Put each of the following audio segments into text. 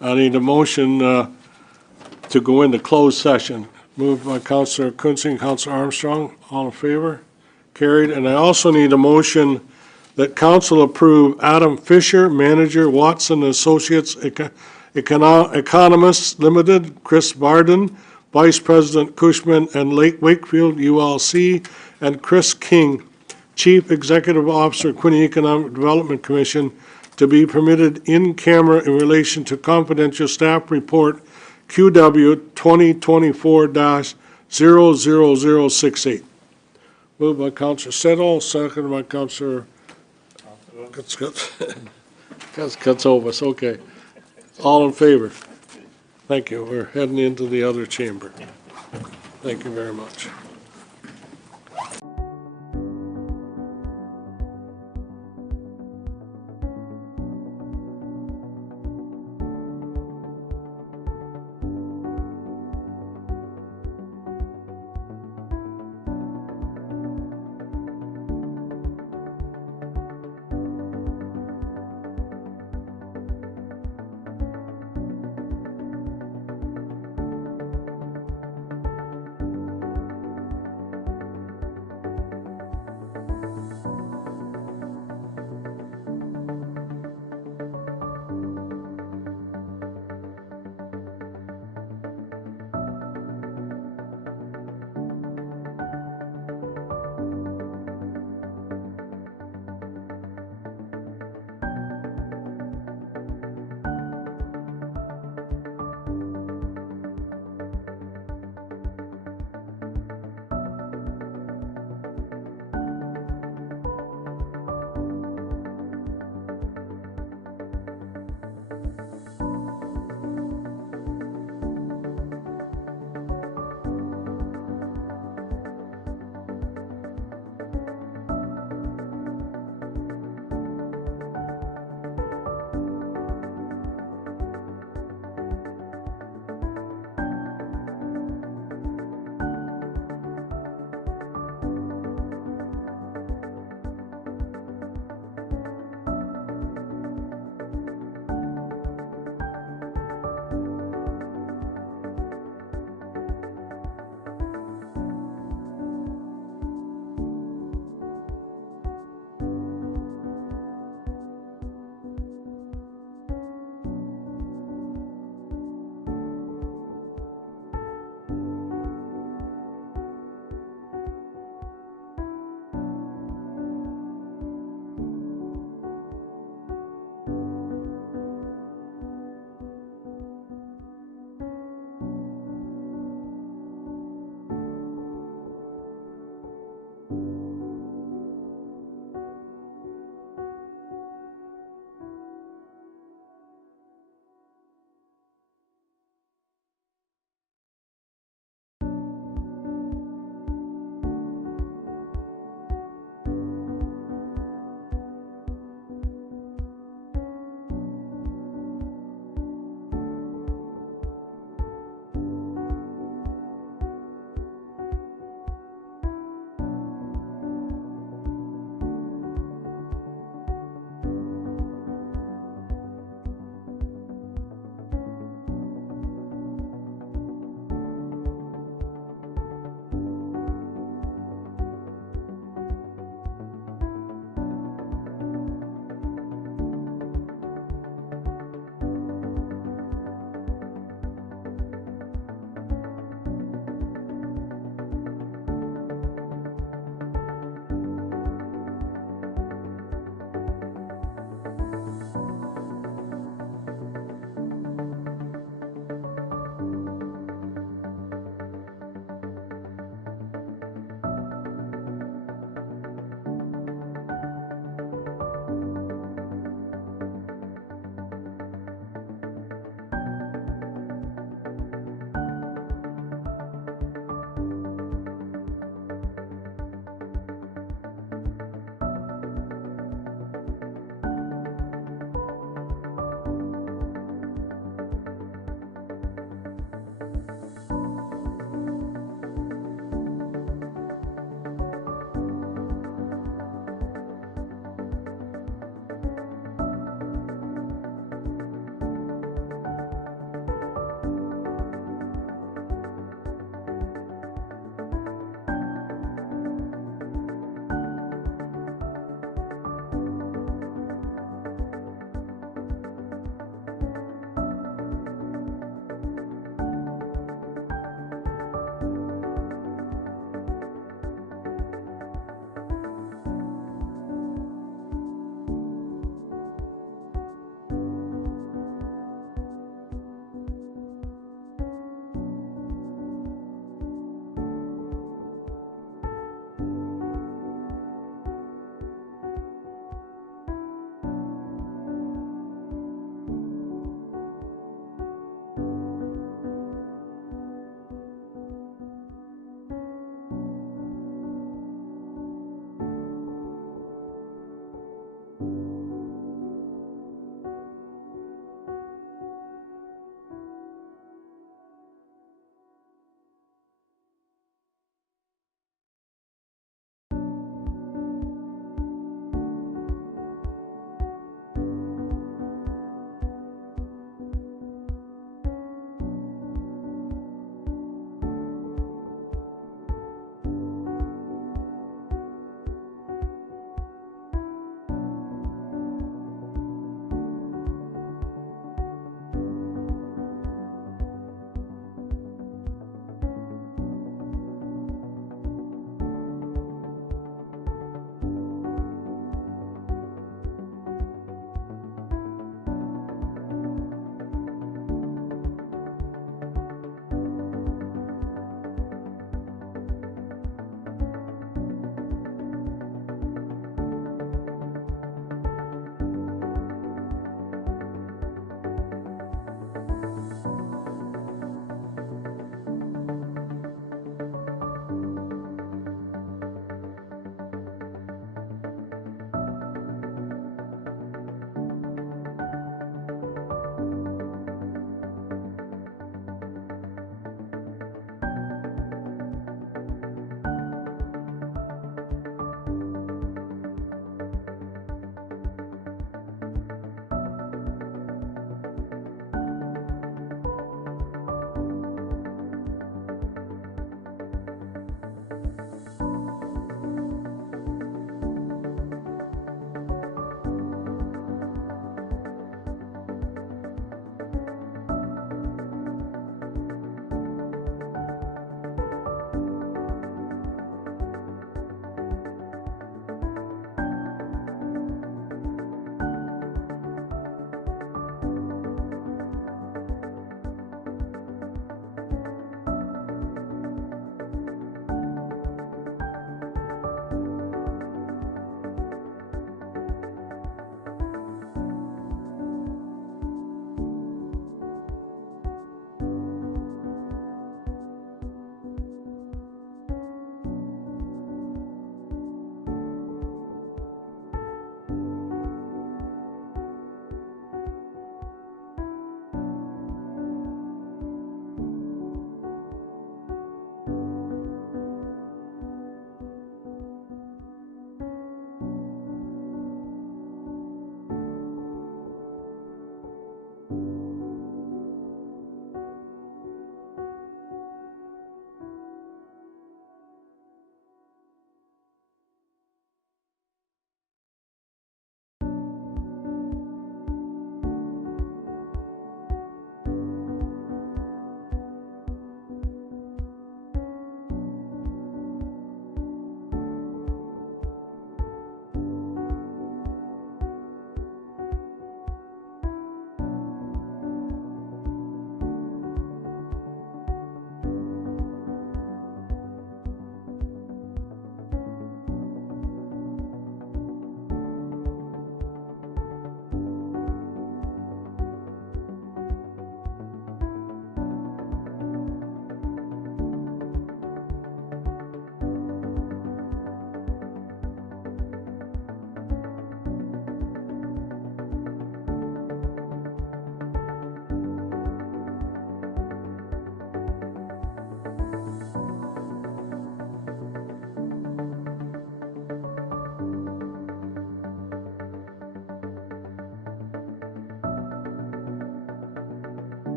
I need a motion to go into closed session. Moved by Councilor Quinte and Councilor Armstrong. All in favor? Carried. And I also need a motion that council approve Adam Fisher, manager, Watson Associates Economists Limited, Chris Barden, Vice President Cushman and Lake Wakefield ULC, and Chris King, Chief Executive Officer, Quinte Economic Development Commission, to be permitted in camera in relation to confidential staff report QW 2024-00068. Moved by Councilor Settle, seconded by Councilor Katsovas. Okay. All in favor? Thank you. We're heading into the other chamber. Thank you very much.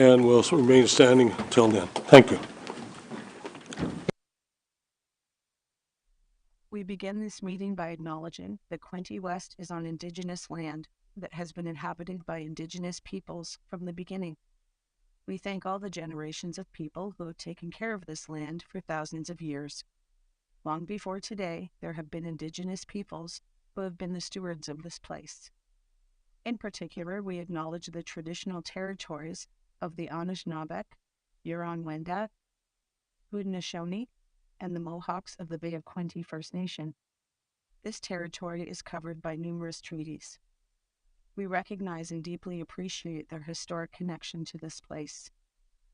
and will remain standing until then. Thank you. We begin this meeting by acknowledging that Quinte West is on Indigenous land that has been inhabited by Indigenous peoples from the beginning. We thank all the generations of people who have taken care of this land for thousands of years. Long before today, there have been Indigenous peoples who have been the stewards of this place. In particular, we acknowledge the traditional territories of the Anishinaabe, Huron-Wendat, Haudenosaunee, and the Mohawks of the Bay of Quinte First Nation. This territory is covered by numerous treaties. We recognize and deeply appreciate their historic connection to this place.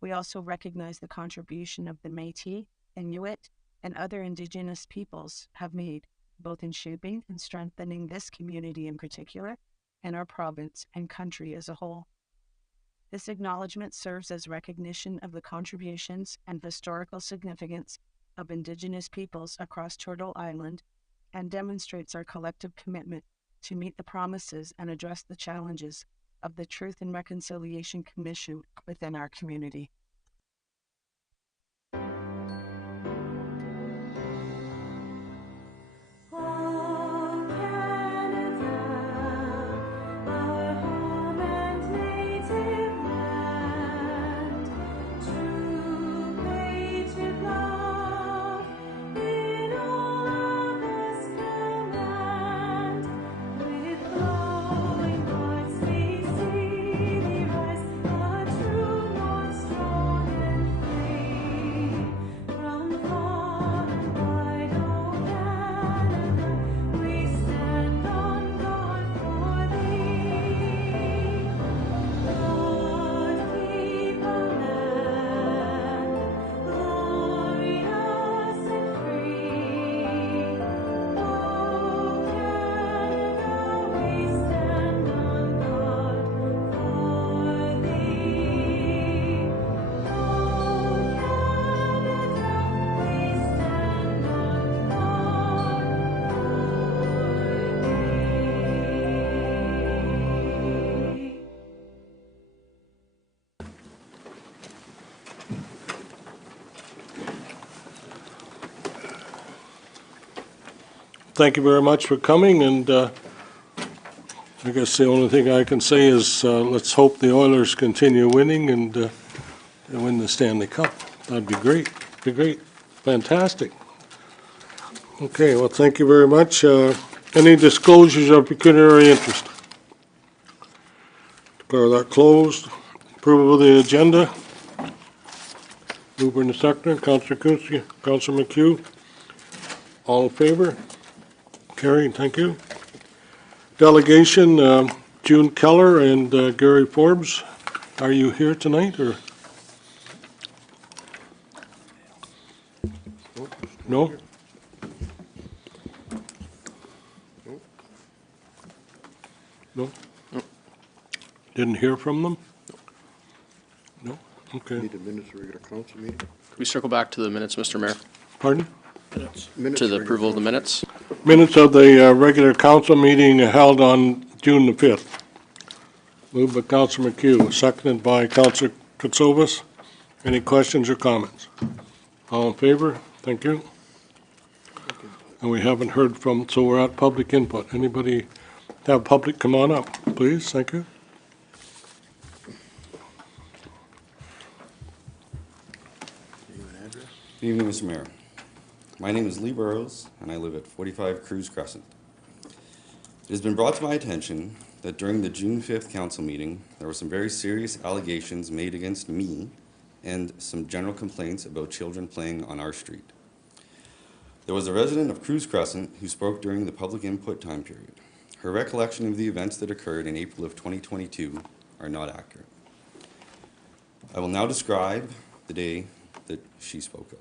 We also recognize the contribution of the Métis, Inuit, and other Indigenous peoples have made, both in shaping and strengthening this community in particular, and our province and country as a whole. This acknowledgement serves as recognition of the contributions and historical significance of Indigenous peoples across Turtle Island and demonstrates our collective commitment to meet the promises and address the challenges of the Truth and Reconciliation Commission within our community. Thank you very much for coming, and I guess the only thing I can say is let's hope the Oilers continue winning and win the Stanley Cup. That'd be great. Be great. Fantastic. Okay, well, thank you very much. Any disclosures of pecuniary interest? Declare that closed. Approval of the agenda. Mover and seconder, Councillor Kunsky, Councillor McHugh. All in favor? Carried, thank you. Delegation, June Keller and Gary Forbes. Are you here tonight, or? No? No? Didn't hear from them? No? Okay. Need a minutes for regular council meeting. Could we circle back to the minutes, Mr. Mayor? Pardon? Minutes To the for approval of the regular minutes? Minutes of the regular council meeting held on June the 5th. Moved by Councillor McHugh, seconded by Councillor Katsovas. Any questions or comments? All in favor? Thank you. And we haven't heard from, so we're at public input. Anybody have public come on up, please? Thank you. Good evening, Mr. Mayor. My name is Lee Burrows, and I live at 45 Cruz Crescent. It has been brought to my attention that during the June 5th council meeting, there were some very serious allegations made against me and some general complaints about children playing on our street. There was a resident of Cruz Crescent who spoke during the public input time period. Her recollection of the events that occurred in April of 2022 are not accurate. I will now describe the day that she spoke of.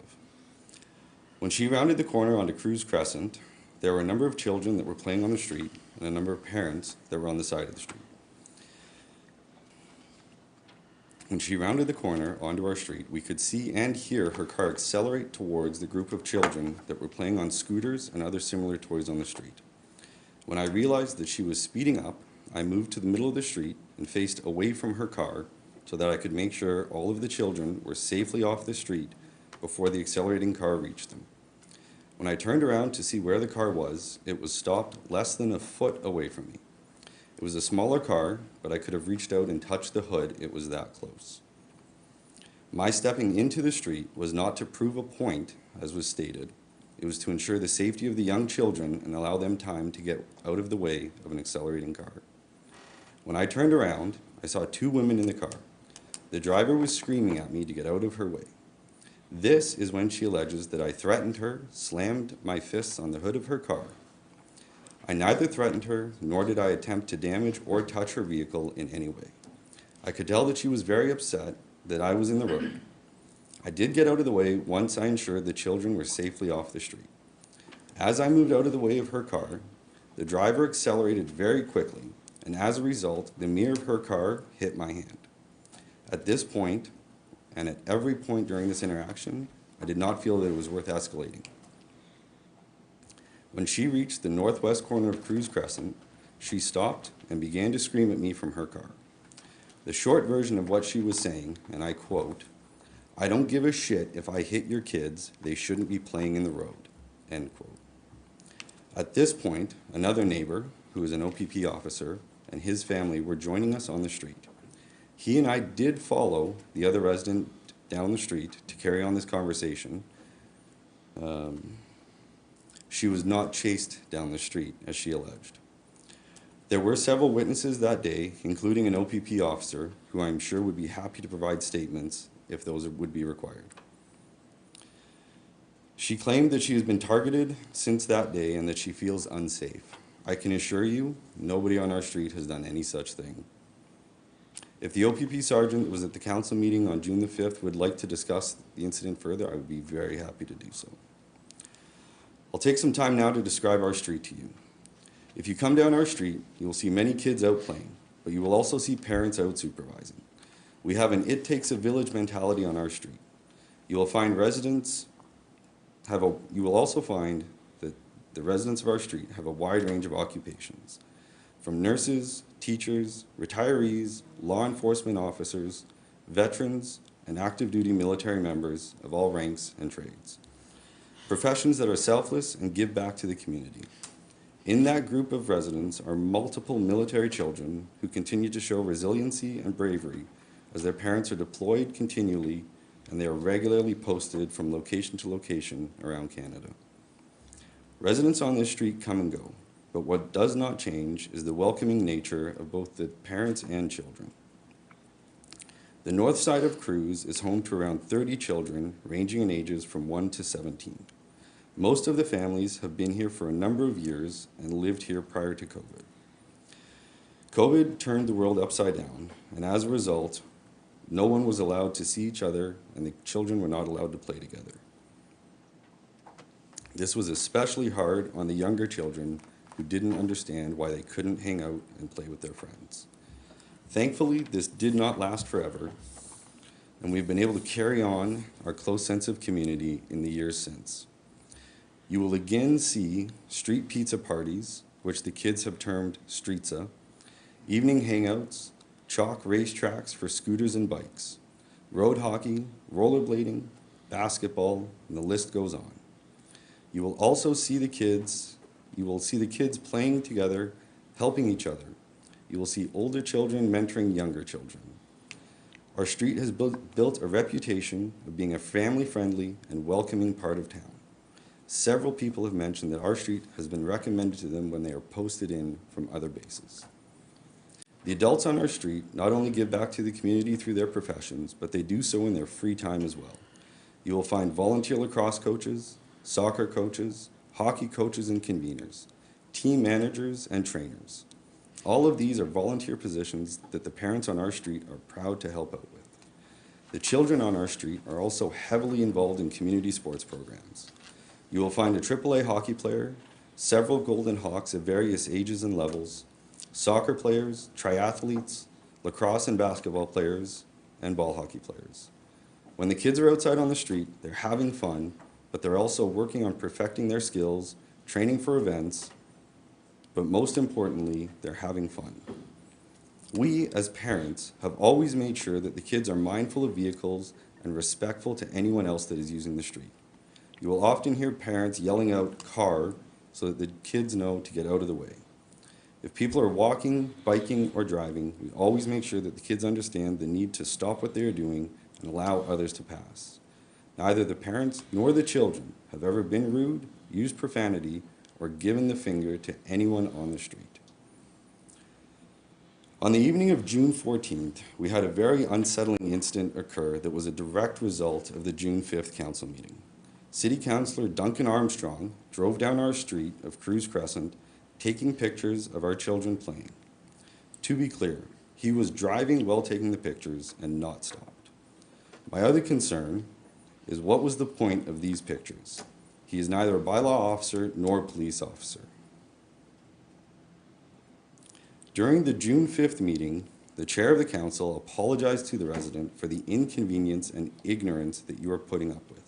When she rounded the corner onto Cruz Crescent, there were a number of children that were playing on the street and a number of parents that were on the side of the street. When she rounded the corner onto our street, we could see and hear her car accelerate towards the group of children that were playing on scooters and other similar toys on the street. When I realized that she was speeding up, I moved to the middle of the street and faced away from her car so that I could make sure all of the children were safely off the street before the accelerating car reached them. When I turned around to see where the car was, it was stopped less than a foot away from me. It was a smaller car, but I could have reached out and touched the hood. It was that close. My stepping into the street was not to prove a point, as was stated. It was to ensure the safety of the young children and allow them time to get out of the way of an accelerating car. When I turned around, I saw two women in the car. The driver was screaming at me to get out of her way. This is when she alleges that I threatened her, slammed my fists on the hood of her car. I neither threatened her, nor did I attempt to damage or touch her vehicle in any way. I could tell that she was very upset that I was in the road. I did get out of the way once I ensured the children were safely off the street. As I moved out of the way of her car, the driver accelerated very quickly, and as a result, the mirror of her car hit my hand. At this point, and at every point during this interaction, I did not feel that it was worth escalating. When she reached the northwest corner of Cruz Crescent, she stopped and began to scream at me from her car. The short version of what she was saying, and I quote, "I don't give a shit if I hit your kids, they shouldn't be playing in the road," end quote. At this point, another neighbor, who is an OPP officer, and his family were joining us on the street. He and I did follow the other resident down the street to carry on this conversation. She was not chased down the street, as she alleged. There were several witnesses that day, including an OPP officer, who I'm sure would be happy to provide statements if those would be required. She claimed that she has been targeted since that day and that she feels unsafe. I can assure you, nobody on our street has done any such thing. If the OPP sergeant that was at the council meeting on June the 5th would like to discuss the incident further, I would be very happy to do so. I'll take some time now to describe our street to you. If you come down our street, you will see many kids out playing, but you will also see parents out supervising. We have an it-takes-a-village mentality on our street. You will find you will also find that the residents of our street have a wide range of occupations, from nurses, teachers, retirees, law enforcement officers, veterans, and active duty military members of all ranks and trades. Professions that are selfless and give back to the community. In that group of residents are multiple military children who continue to show resiliency and bravery as their parents are deployed continually and they are regularly posted from location to location around Canada. Residents on this street come and go, but what does not change is the welcoming nature of both the parents and children. The north side of Cruz is home to around 30 children ranging in ages from 1 to 17. Most of the families have been here for a number of years and lived here prior to COVID. COVID turned the world upside down, and as a result, no one was allowed to see each other and the children were not allowed to play together. This was especially hard on the younger children who didn't understand why they couldn't hang out and play with their friends. Thankfully, this did not last forever, and we've been able to carry on our close sense of community in the years since. You will again see street pizza parties, which the kids have termed streetza, evening hangouts, chalk racetracks for scooters and bikes, road hockey, rollerblading, basketball, and the list goes on. You will also see the kids playing together, helping each other. You will see older children mentoring younger children. Our street has built a reputation of being a family-friendly and welcoming part of town. Several people have mentioned that our street has been recommended to them when they are posted in from other bases. The adults on our street not only give back to the community through their professions, but they do so in their free time as well. You will find volunteer lacrosse coaches, soccer coaches, hockey coaches and conveners, team managers and trainers. All of these are volunteer positions that the parents on our street are proud to help out with. The children on our street are also heavily involved in community sports programs. You will find a AAA hockey player, several Golden Hawks of various ages and levels, soccer players, triathletes, lacrosse and basketball players, and ball hockey players. When the kids are outside on the street, they're having fun, but they're also working on perfecting their skills, training for events, but most importantly, they're having fun. We, as parents, have always made sure that the kids are mindful of vehicles and respectful to anyone else that is using the street. You will often hear parents yelling out "car" so that the kids know to get out of the way. If people are walking, biking, or driving, we always make sure that the kids understand the need to stop what they are doing and allow others to pass. Neither the parents nor the children have ever been rude, used profanity, or given the finger to anyone on the street. On the evening of June 14th, we had a very unsettling incident occur that was a direct result of the June 5th council meeting. City Councillor Duncan Armstrong drove down our street of Cruz Crescent taking pictures of our children playing. To be clear, he was driving while taking the pictures and not stopped. My other concern is what was the point of these pictures? He is neither a bylaw officer nor a police officer. During the June 5th meeting, the chair of the council apologized to the resident for the inconvenience and ignorance that you are putting up with.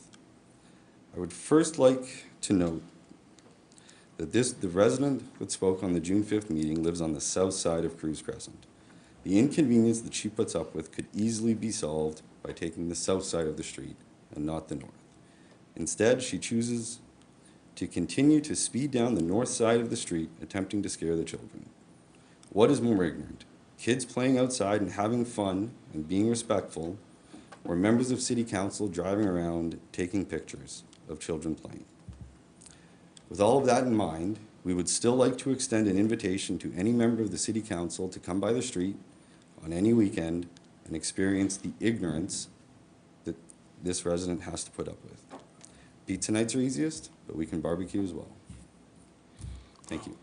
I would first like to note that the resident that spoke on the June 5th meeting lives on the south side of Cruz Crescent. The inconvenience that she puts up with could easily be solved by taking the south side of the street and not the north. Instead, she chooses to continue to speed down the north side of the street, attempting to scare the children. What is more ignorant? Kids playing outside and having fun and being respectful, or members of city council driving around taking pictures of children playing? With all of that in mind, we would still like to extend an invitation to any member of the city council to come by the street on any weekend and experience the ignorance that this resident has to put up with. Pizza nights are easiest, but we can barbecue as well. Thank you.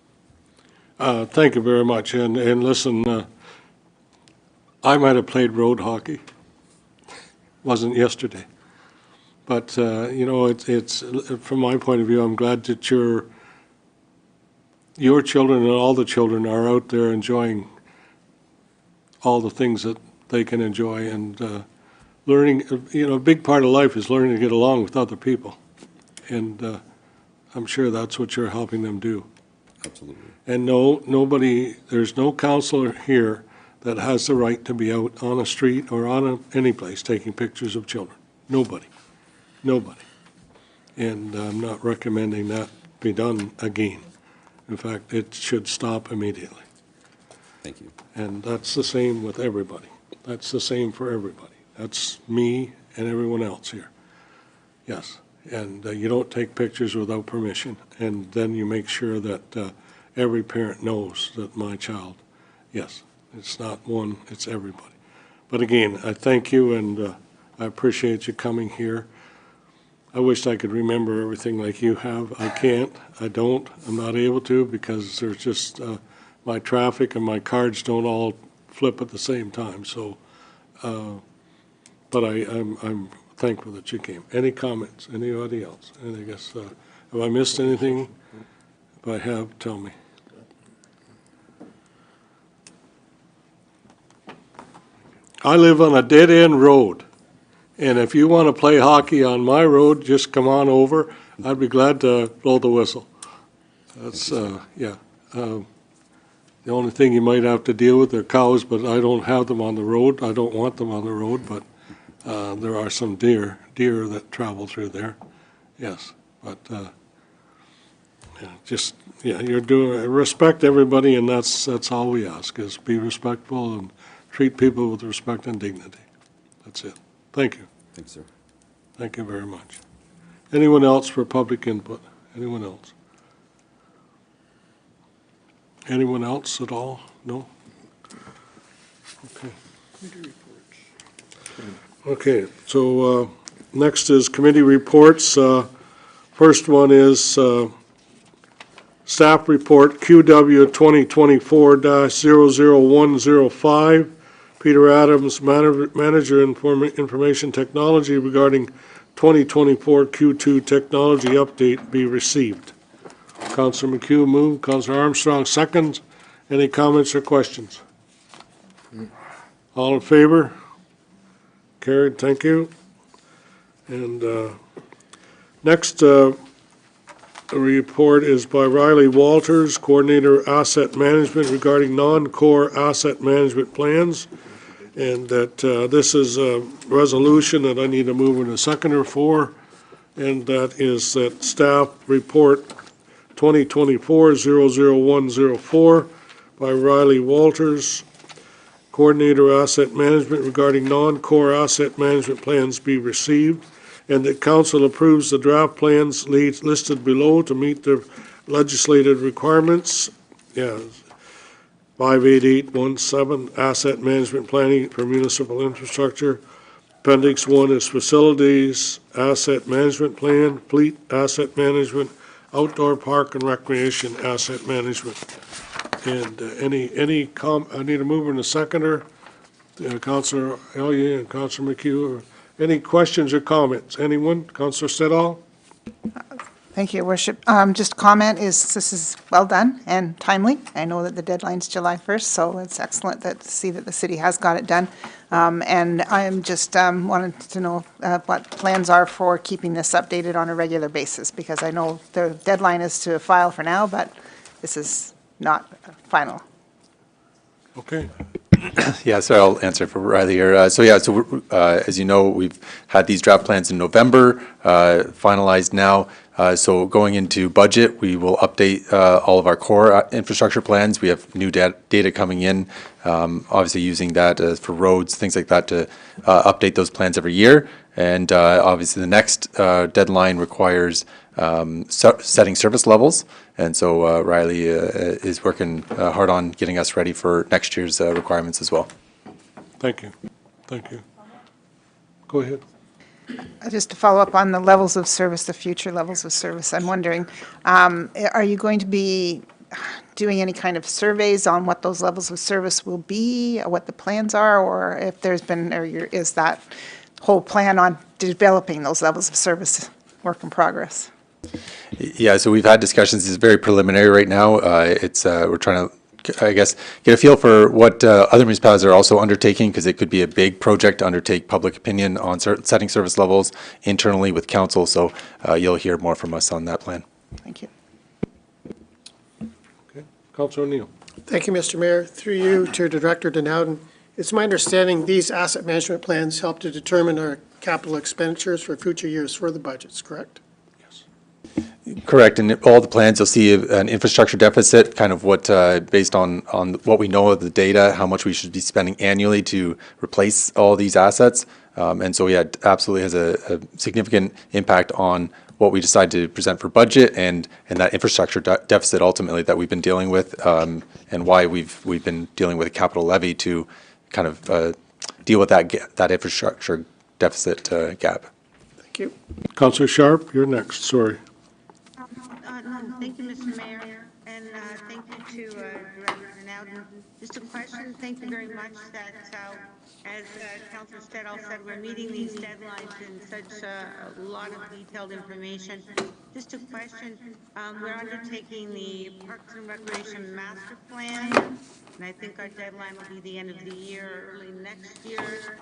Thank you very much. And listen, I might have played road hockey. Wasn't yesterday. But, you know, it's from my point of view, I'm glad that your children and all the children are out there enjoying all the things that they can enjoy and learning. You know, a big part of life is learning to get along with other people. And I'm sure that's what you're helping them do. Absolutely. And there's no counselor here that has the right to be out on a street or on any place taking pictures of children. Nobody. And I'm not recommending that be done again. In fact, it should stop immediately. Thank you. And that's the same with everybody. That's the same for everybody. That's me and everyone else here. Yes. And you don't take pictures without permission. And then you make sure that every parent knows that my child, yes, it's not one, it's everybody. But again, I thank you and I appreciate you coming here. I wish I could remember everything like you have. I can't. I don't. I'm not able to because there's just my traffic and my cards don't all flip at the same time. So, but I'm thankful that you came. Any comments? Anybody else? And I guess, have I missed anything? If I have, tell me. I live on a dead-end road, and if you want to play hockey on my road, just come on over. I'd be glad to blow the whistle. That's, yeah. The only thing you might have to deal with are cows, but I don't have them on the road. I don't want them on the road, but there are some deer that travel through there. Yes, but yeah, you're doing, respect everybody, and that's all we ask, is be respectful and treat people with respect and dignity. That's it. Thank you. Thanks, sir. Thank you very much. Anyone else for public input? Anyone else? Anyone else at all? No? Okay. Okay, so next is committee reports. First one is staff report QW 2024-00105. Peter Adams, Manager Information Technology, regarding 2024 Q2 technology update be received. Councillor McHugh moved. Councillor Armstrong seconds. Any comments or questions? All in favor? Carried. Thank you. And next, report is by Riley Walters, Coordinator Asset Management, regarding non-core asset management plans. And that this is a resolution that I need to move in a seconder for. And that is that staff report 2024-00104 by Riley Walters, Coordinator Asset Management, regarding non-core asset management plans be received, and that council approves the draft plans listed below to meet the legislative requirements. Yeah, 58817, asset management planning for municipal infrastructure. Appendix 1 is facilities, asset management plan, fleet asset management, outdoor park and recreation asset management. And I need a mover and a seconder, Councillor Elliott and Councillor McHugh. Any questions or comments? Anyone? Councillor Stedall? Thank you, Your Worship. Just comment is this is well done and timely. I know that the deadline's July 1st, so it's excellent to see that the city has got it done. And I am just wanted to know what plans are for keeping this updated on a regular basis, because I know the deadline is to file for now, but this is not final. Okay. Yeah, so I'll answer for Riley here. As you know, we've had these draft plans in November, finalized now. So going into budget, we will update all of our core infrastructure plans. We have new data coming in, obviously using that for roads, things like that, to update those plans every year. And obviously the next deadline requires setting service levels. And so Riley is working hard on getting us ready for next year's requirements as well. Thank you. Thank you. Go ahead. Just to follow up on the levels of service, the future levels of service, I'm wondering, are you going to be doing any kind of surveys on what those levels of service will be, or what the plans are, or if there's been, or is that whole plan on developing those levels of service work in progress? Yeah, so we've had discussions. It's very preliminary right now. We're trying to, I guess, get a feel for what other municipalities are also undertaking, because it could be a big project to undertake public opinion on setting service levels internally with council. So you'll hear more from us on that plan. Thank you. Okay. Councillor O'Neill. Thank you, Mr. Mayor. Through you to Director Denowden. It's my understanding these asset management plans help to determine our capital expenditures for future years for the budgets, correct? Correct. In all the plans, you'll see an infrastructure deficit, kind of what, based on what we know of the data, how much we should be spending annually to replace all these assets. And so, yeah, it absolutely has a significant impact on what we decide to present for budget and that infrastructure deficit ultimately that we've been dealing with, and why we've been dealing with a capital levy to kind of deal with that infrastructure deficit gap. Thank you. Councillor Sharp, you're next. Sorry. Thank you, Mr. Mayor, and thank you to Director Denowden. Just a question. Thank you very much that, as Councillor Stedall said, we're meeting these deadlines in such a lot of detailed information. Just a question. We're undertaking the Parks and Recreation Master Plan, and I think our deadline will be the end of the year, early next year.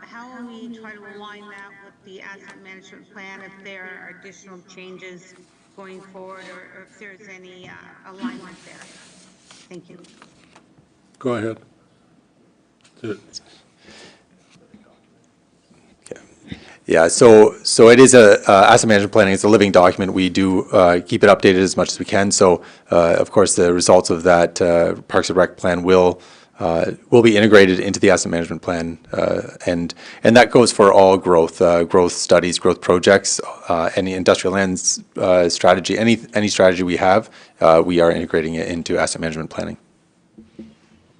How will we try to align that with the asset management plan if there are additional changes going forward, or if there's any alignment there? Thank you. Go ahead. Yeah, so it is asset management planning. It's a living document. We do keep it updated as much as we can. So, of course, the results of that Parks and Rec plan will be integrated into the asset management plan, and that goes for all growth studies, growth projects, any industrial lands strategy, any strategy we have, we are integrating it into asset management planning.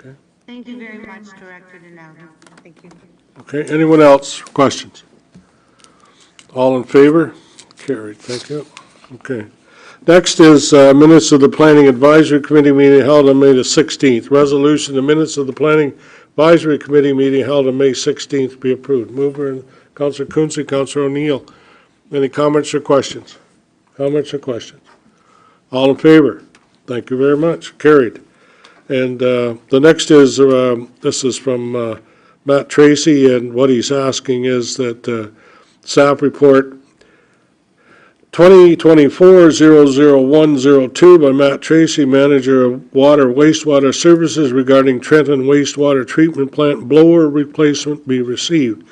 Okay. Thank you very much, Director Denowden. Thank you. Okay. Anyone else? Questions? All in favor? Carried. Thank you. Okay. Next is minutes of the Planning Advisory Committee meeting held on May the 16th. Resolution, the minutes of the Planning Advisory Committee meeting held on May 16th be approved. Mover, Councillor Quinte, Councillor O'Neill. Any comments or questions? Comments or questions? All in favor? Thank you very much. Carried. And the next is, this is from Matt Tracy, and what he's asking is that staff report 2024-00102 by Matt Tracy, Manager of Water Wastewater Services regarding Trenton Wastewater Treatment Plant blower replacement be received,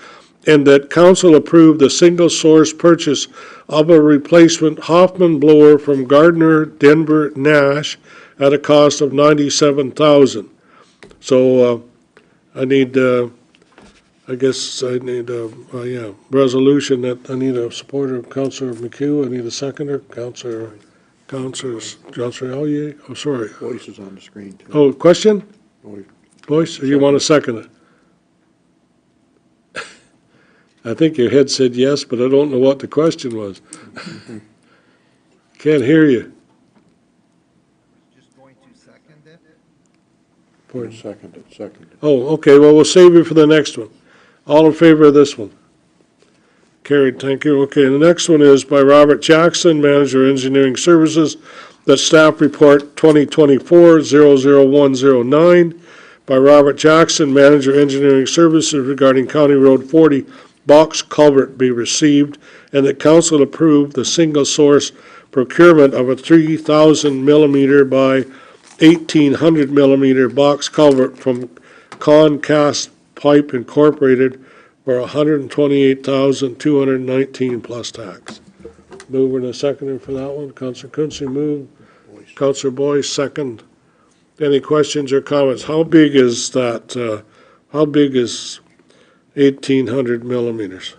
and that council approve the single-source purchase of a replacement Hoffman blower from Gardner Denver Nash at a cost of $97,000. So I need, I guess I need a resolution that I need a supporter of Councillor McHugh. I need a seconder, Councillor Elliott. Oh, sorry. Voice is on the screen, too. Oh, question? Voice. Voice, or you want to second it? I think your head said yes, but I don't know what the question was. Can't hear you. Just going to second it. Second. Oh, okay, well, we'll save it for the next one. All in favor of this one? Carried, thank you. Okay, the next one is by Robert Jackson, Manager Engineering Services, that staff report 2024-00109 by Robert Jackson, Manager Engineering Services regarding County Road 40 box culvert be received, and that council approve the single source procurement of a 3,000 millimeter by 1,800 millimeter box culvert from Concast Pipe Incorporated for $128,219 plus tax. Mover and a seconder for that one. Councillor Kunze move. Councillor Boyce second. Any questions or comments? How big is that? How big is 1,800 millimeters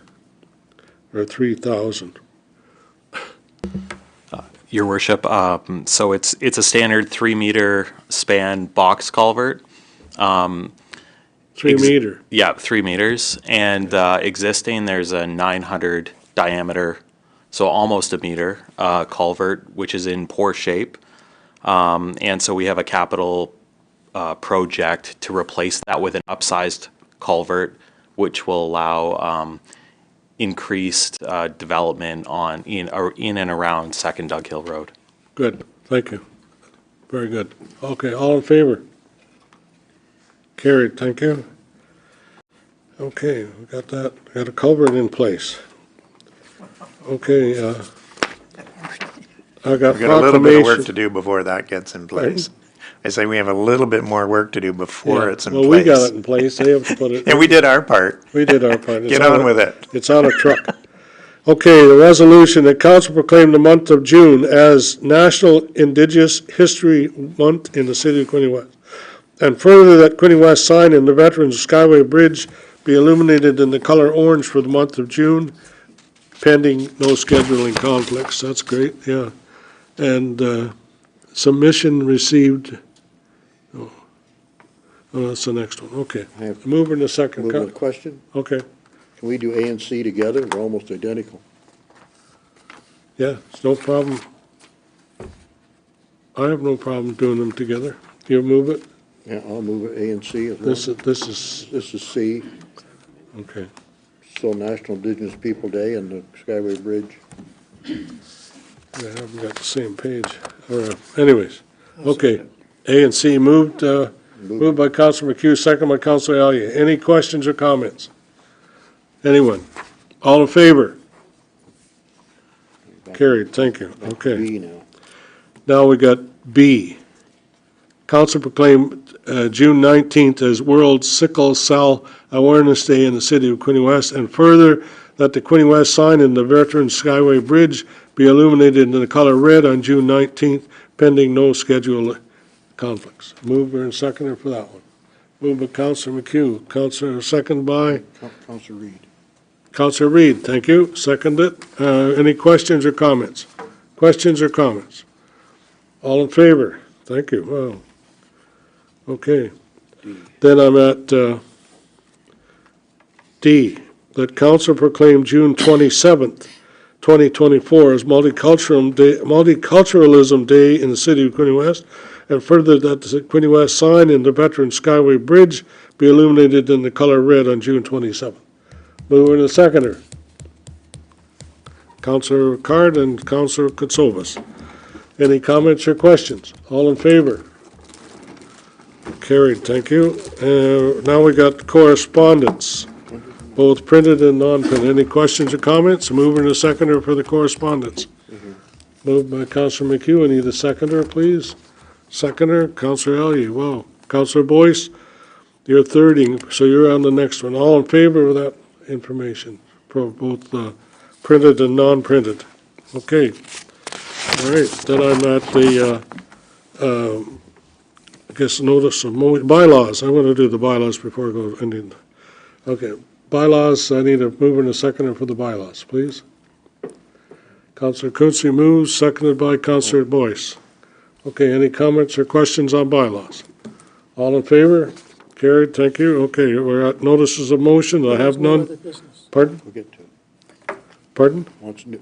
or 3,000? Your Worship, so it's a standard 3-meter span box culvert. 3 meter. Yeah, 3 meters, and existing there's a 900 diameter, so almost a meter culvert, which is in poor shape, and so we have a capital project to replace that with an upsized culvert, which will allow increased development in and around Second Dug Hill Road. Good, thank you. Very good. Okay, all in favor? Carried, thank you. Okay, we got that, got a culvert in place. Okay, I got We've got a little bit of work to proclamation. do before that gets in place. I say we have a little bit more work to do before Yeah, it's in well, place. we got it in place, they have to put it. And we did our part. We did our part. It's Get a- on with it. It's on a truck. Okay, the resolution that council proclaimed the month of June as National Indigenous History Month in the city of Quinte West. And further, that Quinte West sign in the Veterans Skyway Bridge be illuminated in the color orange for the month of June, pending no scheduling conflicts. That's great, yeah. And submission received, oh, that's the next one, okay. I have Mover in a second. Move with a question. Okay, Can we do A and C together? They're almost identical. yeah, it's no problem. I have no problem doing them together. You move it? Yeah, I'll move it A and C as well. This is, This is C, okay. still National Indigenous People Day and the Skyway Bridge. I haven't got the same page. Anyways, okay. A and C moved by Councilor McHugh, second by Councilor Elliott. Any questions or comments? Anyone? All in favor? Carried, thank you. Okay. B now. Now we got B. Council proclaimed June 19th as World Sickle Cell Awareness Day in the city of Quinte West, and further, that the Quinte West sign in the Veterans Skyway Bridge be illuminated in the color red on June 19th, pending no scheduled conflicts. Mover and seconder for that one. Moved by Councilor McHugh. Councilor, second by Councilor Reed. Councilor Reed. Thank you. Seconded. Any questions or comments? Questions or comments? All in favor? Thank you. Wow. Okay. Then I'm at D, that council proclaim June 27th, 2024 as Multiculturalism Day in the city of Quinte West, and further that the Quinte West sign in the Veterans Skyway Bridge be illuminated in the color red on June 27th. Mover and seconder. Councilor Card and Councilor Kutsovas. Any comments or questions? All in favor? Carried, thank you. Now we got correspondence, both printed and non-printed. Any questions or comments? Mover and a seconder for the correspondence. Moved by Counselor McHugh. I need a seconder, please. Seconder, Counselor Elliott. Wow. Counselor Boyce, you're thirding, so you're on the next one. All in favor of that information, for both printed and non-printed? Okay. All right, then I'm at the, I guess, notice of bylaws. I want to do the bylaws before I go ending. Okay, bylaws, I need a mover and a seconder for the bylaws, please. Counselor Quinte moves, seconded by Counselor Boyce. Okay, any comments or questions on bylaws? All in favor? Carried, thank you. Okay, we're at notices of motion. I have There's no none. other business. Pardon? We'll get to it. Pardon? Wants new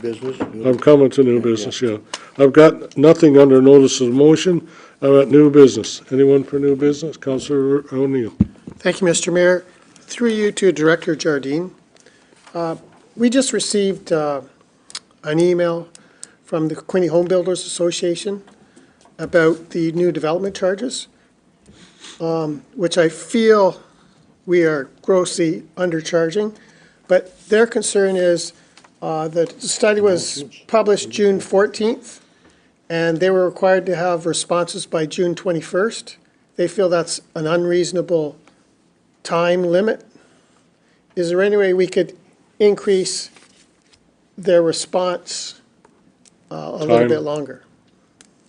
business? I'm coming to new business, yeah. I've got nothing under notices of motion. I'm at new business. Anyone for new business? Counselor O'Neill. Thank you, Mr. Mayor. Through you to Director Jardine. We just received an email from the Quinte Home Builders Association about the new development charges, which I feel we are grossly undercharging. But their concern is that the study was published June 14th, and they were required to have responses by June 21st. They feel that's an unreasonable time limit. Is there any way we could increase their response a little Time. bit longer?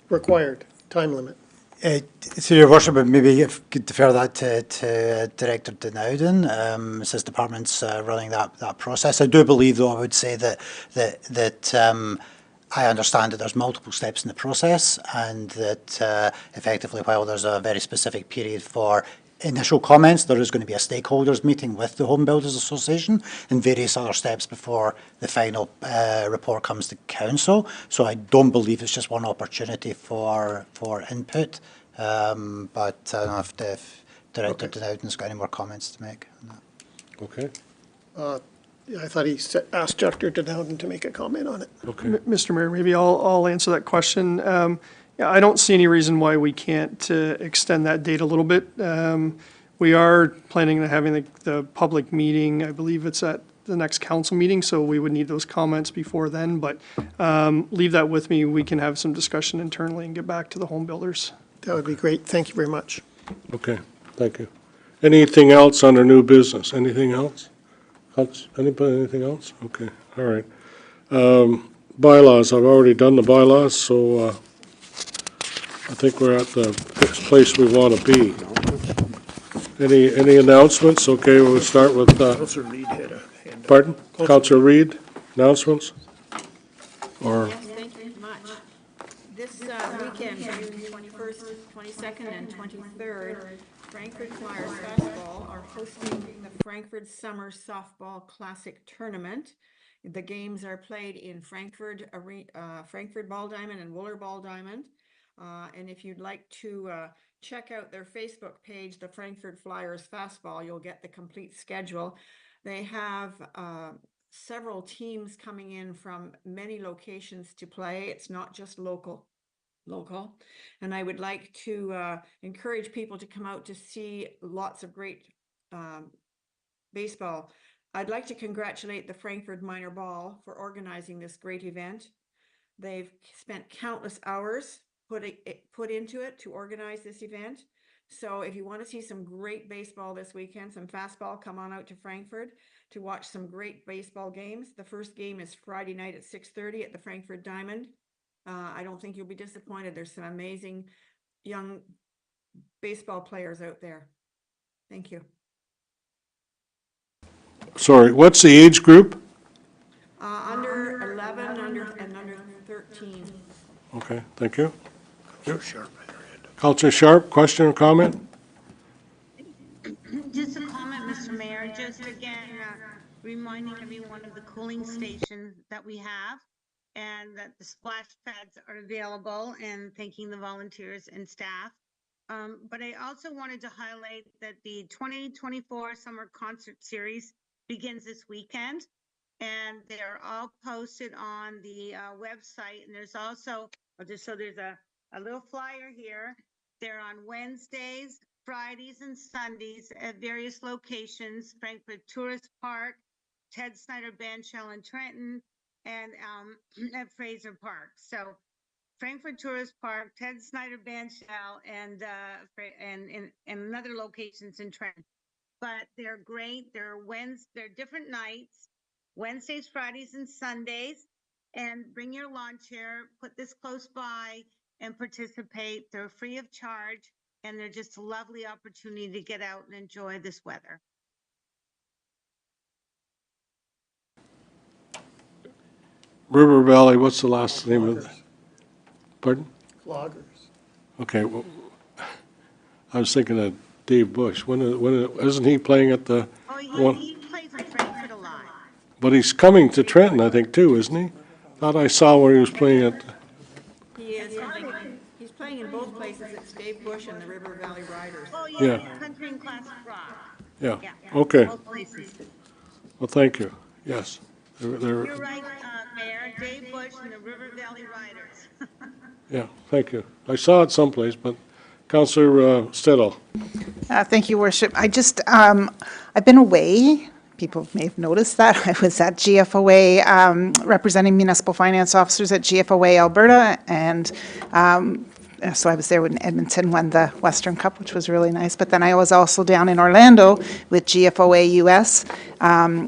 Required time limit. Through your worship, but maybe if you could defer that to Director Denowden, as his department's running that process. I do believe, though, I would say that I understand that there's multiple steps in the process, and that effectively, while there's a very specific period for initial comments, there is going to be a stakeholders meeting with the Home Builders Association and various other steps before the final report comes to council. So I don't believe it's just one opportunity for input. But I don't know if Director Denowden's got any more comments to make on that. Okay, I thought he asked Director Denowden to make a comment on it. okay. Mr. Mayor, maybe I'll answer that question. Yeah, I don't see any reason why we can't extend that date a little bit. We are planning on having the public meeting. I believe it's at the next council meeting, so we would need those comments before then. But leave that with me. We can have some discussion internally and get back to the home builders. That would be great. Thank you very much. Okay, thank you. Anything else under new business? Anything else? Anybody, anything else? Okay, all right. Bylaws, I've already done the bylaws, so I think we're at the place we want to be. Any announcements? Okay, we'll start with, Councilor Reid had a hand up. pardon? Councilor Reid, announcements? Or, Yes, thank you very much. This weekend, June 21st, 22nd, and 23rd, Frankfurt Flyers Basketball are hosting the Frankfurt Summer Softball Classic Tournament. The games are played in Frankfurt Ball Diamond and Wooler Ball Diamond. And if you'd like to check out their Facebook page, the Frankfurt Flyers Fastball, you'll get the complete schedule. They have several teams coming in from many locations to play. It's not just local. And I would like to encourage people to come out to see lots of great baseball. I'd like to congratulate the Frankfurt Minor Ball for organizing this great event. They've spent countless hours put into it to organize this event. So if you want to see some great baseball this weekend, some fastball, come on out to Frankfurt to watch some great baseball games. The first game is Friday night at 6:30 at the Frankfurt Diamond. I don't think you'll be disappointed. There's some amazing young baseball players out there. Thank you. sorry, what's the age group? Under 11 and under 13. Okay, thank you. Councilor Sharp had her hand up. Counselor Sharp, question or comment? Just a comment, Mr. Mayor, just again, reminding everyone of the cooling stations that we have and that the splash pads are available, and thanking the volunteers and staff. But I also wanted to highlight that the 2024 Summer Concert Series begins this weekend, and they're all posted on the website. And there's also, there's a little flyer here. They're on Wednesdays, Fridays, and Sundays at various locations: Frankfurt Tourist Park, Ted Snyder Bandshell in Trenton, and at Fraser Park. So Frankfurt Tourist Park, Ted Snyder Band Shell, and in other locations in Trenton. But they're great. They're different nights, Wednesdays, Fridays, and Sundays. And bring your lawn chair, put this close by and participate. They're free of charge, and they're just a lovely opportunity to get out and enjoy this weather. River Valley, what's the last name of it? Pardon? Loggers. Okay, well, I was thinking of Dave Bush. Isn't he playing at the Oh, one? he plays in Frankfurt a lot. But he's coming to Trenton, I think, too, isn't he? Thought I saw where he was playing at. He is he's playing in both places. It's Dave Bush and the River Valley Riders. Oh, Yeah. yeah, country and classic rock. Yeah, Yeah, okay. both places. Well, thank you. Yes. They're- You're right, Mayor, Dave Bush and the River Valley Riders. Yeah, thank you. I saw it someplace, but Councillor Stedall. Thank you, Worship. I've been away. People may have noticed that. I was at GFOA, representing municipal finance officers at GFOA Alberta, and so I was there when Edmonton won the Western Cup, which was really nice. But then I was also down in Orlando with GFOA US,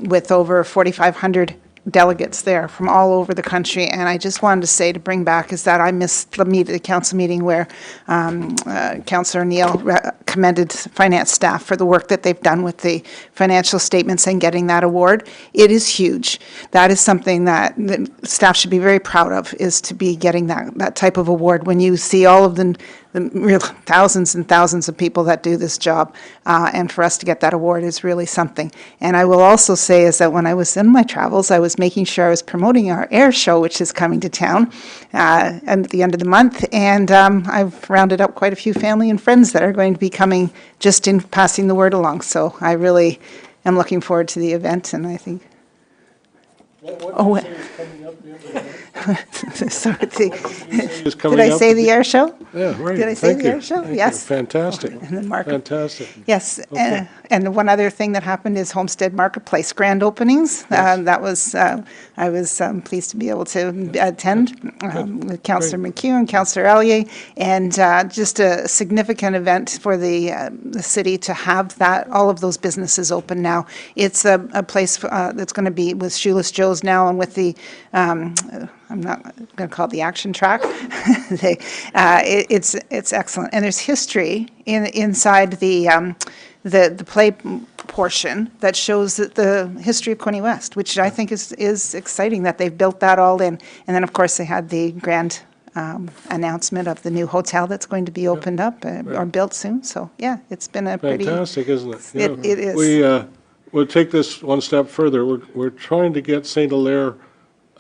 with over 4,500 delegates there from all over the country. And I just wanted to say, to bring back, is that I missed the council meeting where Councillor Neal commended finance staff for the work that they've done with the financial statements and getting that award. It is huge. That is something that staff should be very proud of, is to be getting that type of award when you see all of the real thousands and thousands of people that do this job. And for us to get that award is really something. And I will also say is that when I was in my travels, I was making sure I was promoting our air show, which is coming to town at the end of the month. And I've rounded up quite a few family and friends that are going to be coming just in passing the word along. So I really am looking forward to the event, and I think. Sorry, did I say the air show? Yeah, right. Did I say Thank the you. air show? Thank you. Yes. Fantastic. And then market. Fantastic. Yes, Okay. and one other thing that happened is Homestead Marketplace grand openings. That was, I was pleased to be able to attend with Councillor McHugh and Councillor Allier, and just a significant event for the city to have all of those businesses open now. It's a place that's going to be with Shoeless Joe's now, and with the, I'm not going to call it the action track. It's excellent, and there's history inside the play portion that shows the history of Quinte West, which I think is exciting that they've built that all in. And then, of course, they had the grand announcement of the new hotel that's going to be opened up or built soon. So, yeah, it's been a pretty... Fantastic, isn't it? You know, It is. We'll take this one step further. We're trying to get St. Hilaire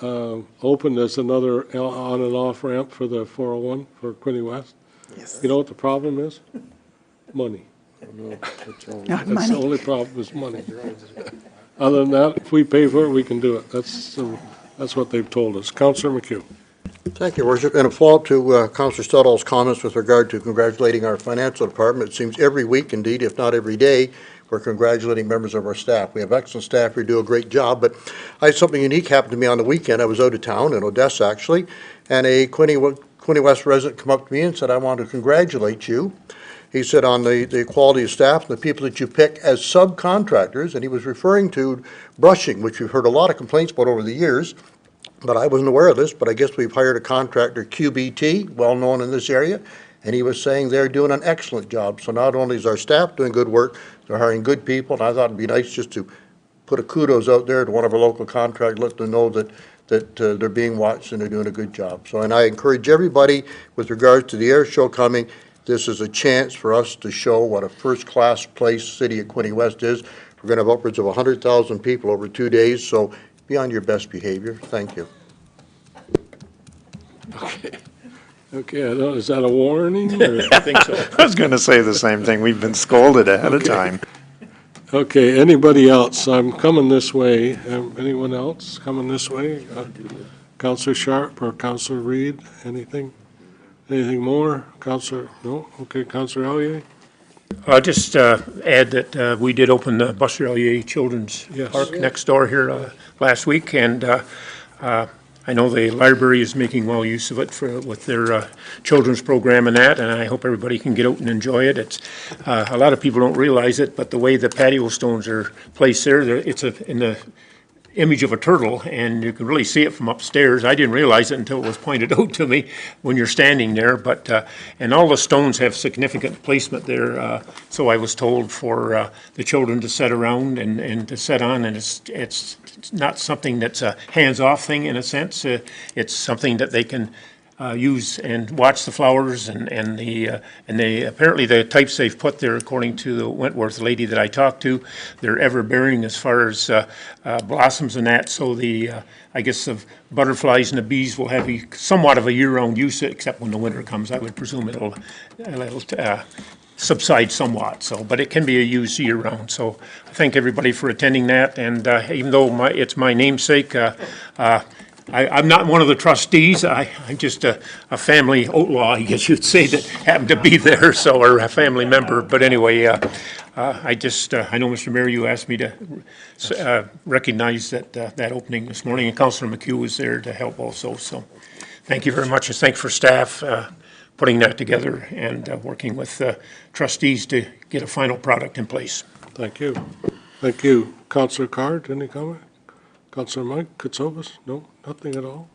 opened as another on and off ramp for the 401 for Quinte West. Yes. You know what the problem is? Money. That's all. Not That's the money. only problem is money. Other than that, if we pay for it, we can do it. That's what they've told us. Councillor McHugh. Thank you, Worship. And a follow-up to Councillor Stedall's comments with regard to congratulating our financial department. It seems every week, indeed, if not every day, we're congratulating members of our staff. We have excellent staff who do a great job, but I had something unique happen to me on the weekend. I was out of town in Odessa, actually, and a Quinte West resident come up to me and said, "I want to congratulate you." He said on the quality of staff and the people that you pick as subcontractors, and he was referring to brushing, which we've heard a lot of complaints about over the years, but I wasn't aware of this, but I guess we've hired a contractor, QBT, well-known in this area, and he was saying they're doing an excellent job. So not only is our staff doing good work, they're hiring good people, and I thought it'd be nice just to put a kudos out there to one of our local contractors, let them know that they're being watched and they're doing a good job. So, and I encourage everybody, with regards to the air show coming, this is a chance for us to show what a first-class place city of Quinte West is. We're going to have upwards of 100,000 people over 2 days, so be on your best behavior. Thank you. Okay, I don't, is that a warning? Or? I think so. I was going to say the same thing. We've been scolded ahead of time. Okay, anybody else? I'm coming this way. Anyone else coming this way? Councillor Sharp or Councillor Reed, anything? Anything more? Councillor, no? Okay, Councillor Allier? I'll just add that we did open the Buster Allier Children's Yes. Park next door here last week, and I know the library is making well use of it with their children's program and that, and I hope everybody can get out and enjoy it. It's, a lot of people don't realize it, but the way the patio stones are placed there, it's in the image of a turtle, and you can really see it from upstairs. I didn't realize it until it was pointed out to me when you're standing there, but, and all the stones have significant placement there, so I was told for the children to sit around and to sit on, and it's not something that's a hands-off thing in a sense. It's something that they can use and watch the flowers and they apparently the types they've put there, according to the Wentworth lady that I talked to, they're ever bearing as far as blossoms and that. So the I guess the butterflies and the bees will have somewhat of a year-round use, except when the winter comes. I would presume it'll subside somewhat. So, but it can be used year-round. So I thank everybody for attending that. And even though it's my namesake. I'm not one of the trustees. I'm just a family outlaw, I guess you'd say, that happened to be there, so, or a family member. But anyway, I know, Mr. Mayor, you asked me to recognize that opening this morning, and Councillor McHugh was there to help also. So thank you very much, and thanks for staff putting that together and working with trustees to get a final product in place. Thank you. Thank you. Councillor Card, any comment? Councillor Mike Kutsovas? No, nothing at all?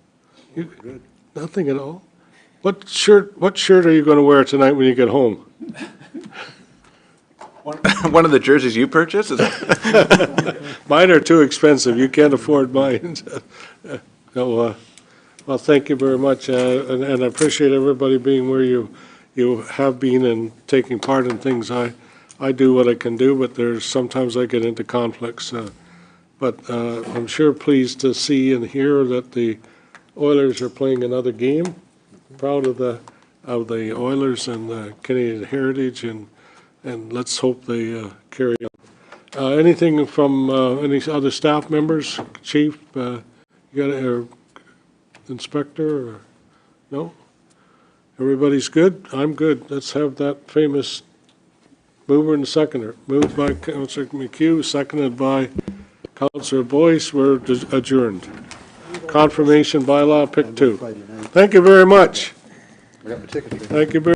You, nothing at all? What shirt are you going to wear tonight when you get home? One of the jerseys you purchased? Mine are too expensive. You can't afford mine. No, well, thank you very much, and I appreciate everybody being where you have been and taking part in things. I do what I can do, but there's sometimes I get into conflicts. But I'm sure pleased to see and hear that the Oilers are playing another game. Proud of the Oilers and the Canadian heritage, and let's hope they carry on. Anything from any other staff members, Chief? You got or Inspector? Or no? Everybody's good. I'm good. Let's have that famous mover and seconder. Moved by Councillor McHugh, seconded by Councillor Boyce. We're adjourned. Confirmation bylaw, pick 2. Thank you very much. Thank you very